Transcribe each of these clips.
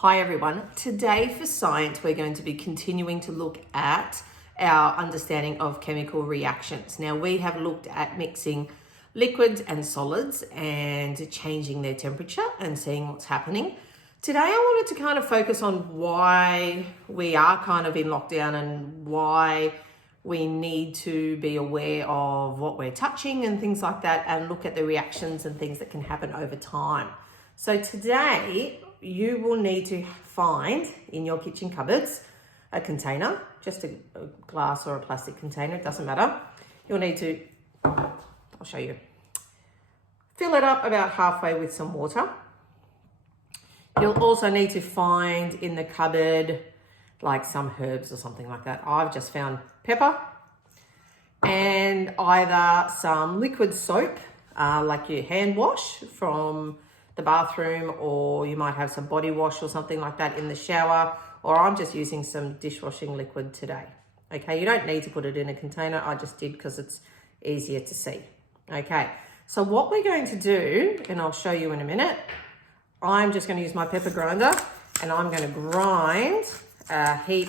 Hi everyone. Today for science, we're going to be continuing to look at our understanding of chemical reactions. Now we have looked at mixing liquids and solids and changing their temperature and seeing what's happening. Today I wanted to kind of focus on why we are kind of in lockdown and why we need to be aware of what we're touching and things like that, and look at the reactions and things that can happen over time. So today you will need to find in your kitchen cupboards a container, just a glass or a plastic container, it doesn't matter. You'll need to, I'll show you, fill it up about halfway with some water. You'll also need to find in the cupboard like some herbs or something like that. I've just found pepper and either some liquid soap, like your hand wash from the bathroom, or you might have some body wash or something like that in the shower, or I'm just using some dishwashing liquid today. Okay, you don't need to put it in a container. I just did because it's easier to see. Okay, so what we're going to do, and I'll show you in a minute, I'm just going to use my pepper grinder and I'm going to grind a heap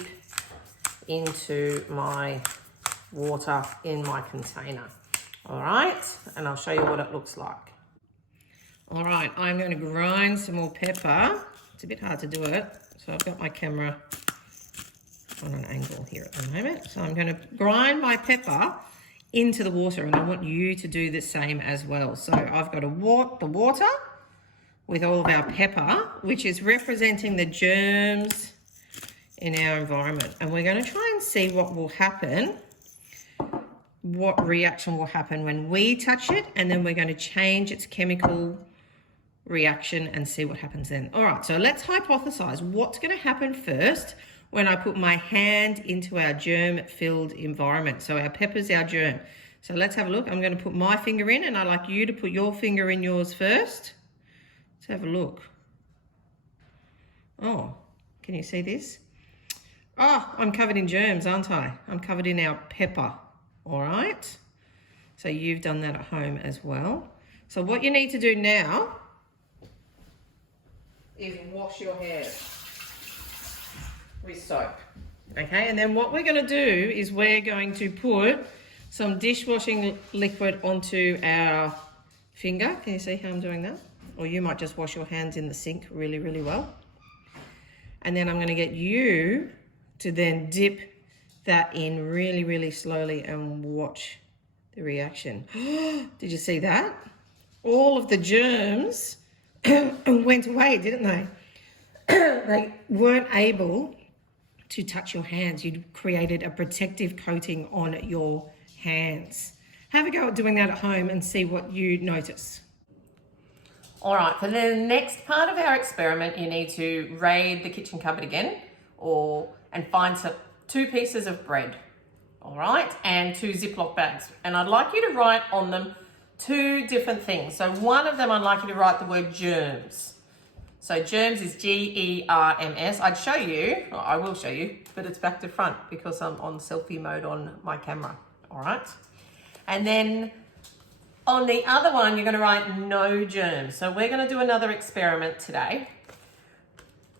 into my water in my container. All right, and I'll show you what it looks like. All right, I'm going to grind some more pepper. It's a bit hard to do it, so I've got my camera on an angle here at the moment. So I'm going to grind my pepper into the water, and I want you to do the same as well. So I've got the water with all of our pepper, which is representing the germs in our environment. And we're going to try and see what will happen, what reaction will happen when we touch it, and then we're going to change its chemical reaction and see what happens then. All right, so let's hypothesize what's going to happen first when I put my hand into our germ-filled environment. So our pepper's our germ. So let's have a look. I'm going to put my finger in, and I'd like you to put your finger in yours first. Let's have a look. Oh, can you see this? Oh, I'm covered in germs, aren't I? I'm covered in our pepper. All right. So you've done that at home as well. So what you need to do now is wash your hands with soap. Okay, and then what we're going to do is we're going to put some dishwashing liquid onto our finger. Can you see how I'm doing that? Or you might just wash your hands in the sink really, really well. And then I'm going to get you to then dip that in really, really slowly and watch the reaction. Did you see that? All of the germs went away, didn't they? They weren't able to touch your hands. You created a protective coating on your hands. Have a go at doing that at home and see what you notice. All right, for the next part of our experiment, you need to raid the kitchen cupboard again, and find two pieces of bread, all right, and 2 Ziploc bags. And I'd like you to write on them 2 different things. So one of them, I'd like you to write the word germs. So germs is G-E-R-M-S. I'd show you, or I will show you, but it's back to front because I'm on selfie mode on my camera, all right? And then on the other one, you're gonna write no germs. So we're gonna do another experiment today.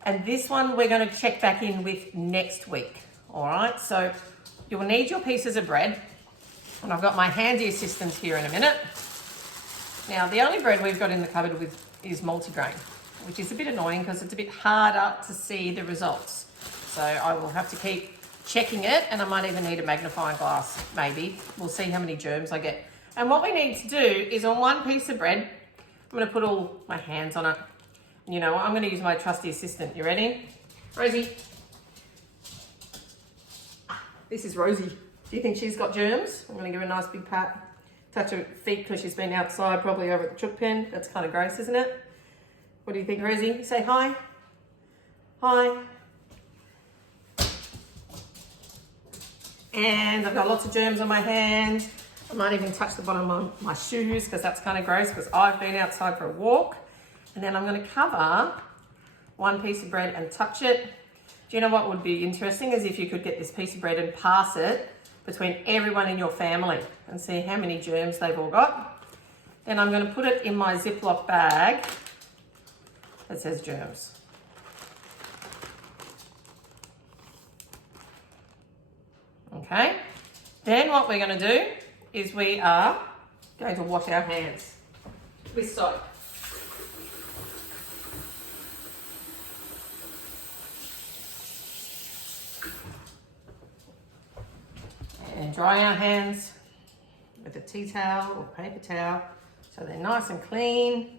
And this one we're gonna check back in with next week, all right? So you'll need your pieces of bread, and I've got my handy assistant here in a minute. Now, the only bread we've got in the cupboard is multigrain, which is a bit annoying because it's a bit harder to see the results. So I will have to keep checking it, and I might even need a magnifying glass, maybe. We'll see how many germs I get. And what we need to do is on one piece of bread, I'm gonna put all my hands on it. You know what, I'm gonna use my trusty assistant. You ready? Rosie. This is Rosie. Do you think she's got germs? I'm gonna give her a nice big pat. Touch her feet because she's been outside, probably over at the chook pen. That's kind of gross, isn't it? What do you think, Rosie? Say hi. Hi. And I've got lots of germs on my hands. I might even touch the bottom of my shoes because that's kind of gross because I've been outside for a walk. And then I'm going to cover one piece of bread and touch it. Do you know what would be interesting is if you could get this piece of bread and pass it between everyone in your family and see how many germs they've all got. Then I'm going to put it in my Ziploc bag that says germs. Okay, then what we're going to do is we are going to wash our hands with soap. And dry our hands with a tea towel or paper towel so they're nice and clean,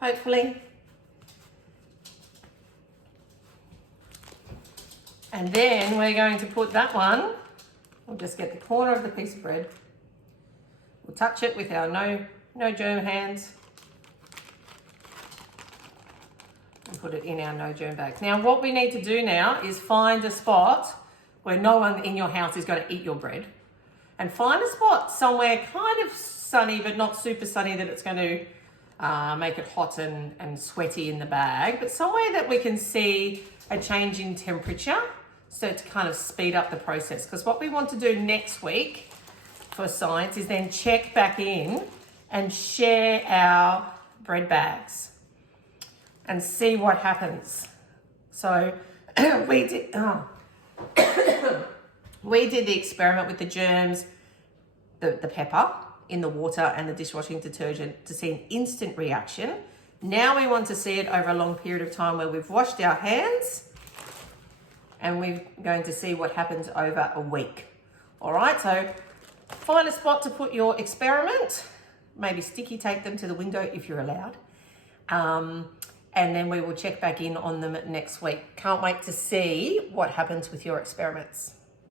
hopefully. And then we're going to put that one, we'll just get the corner of the piece of bread, we'll touch it with our no germ hands and put it in our no germ bags. Now what we need to do now is find a spot where no one in your house is going to eat your bread, and find a spot somewhere kind of sunny but not super sunny that it's going to make it hot and sweaty in the bag, but somewhere that we can see a change in temperature, so to kind of speed up the process. Because what we want to do next week for science is then check back in and share our bread bags and see what happens. So we did the experiment with the germs, the pepper in the water and the dishwashing detergent to see an instant reaction. Now we want to see it over a long period of time where we've washed our hands, and we're going to see what happens over a week. All right, so find a spot to put your experiment, maybe sticky tape them to the window if you're allowed. And then we will check back in on them next week. Can't wait to see what happens with your experiments.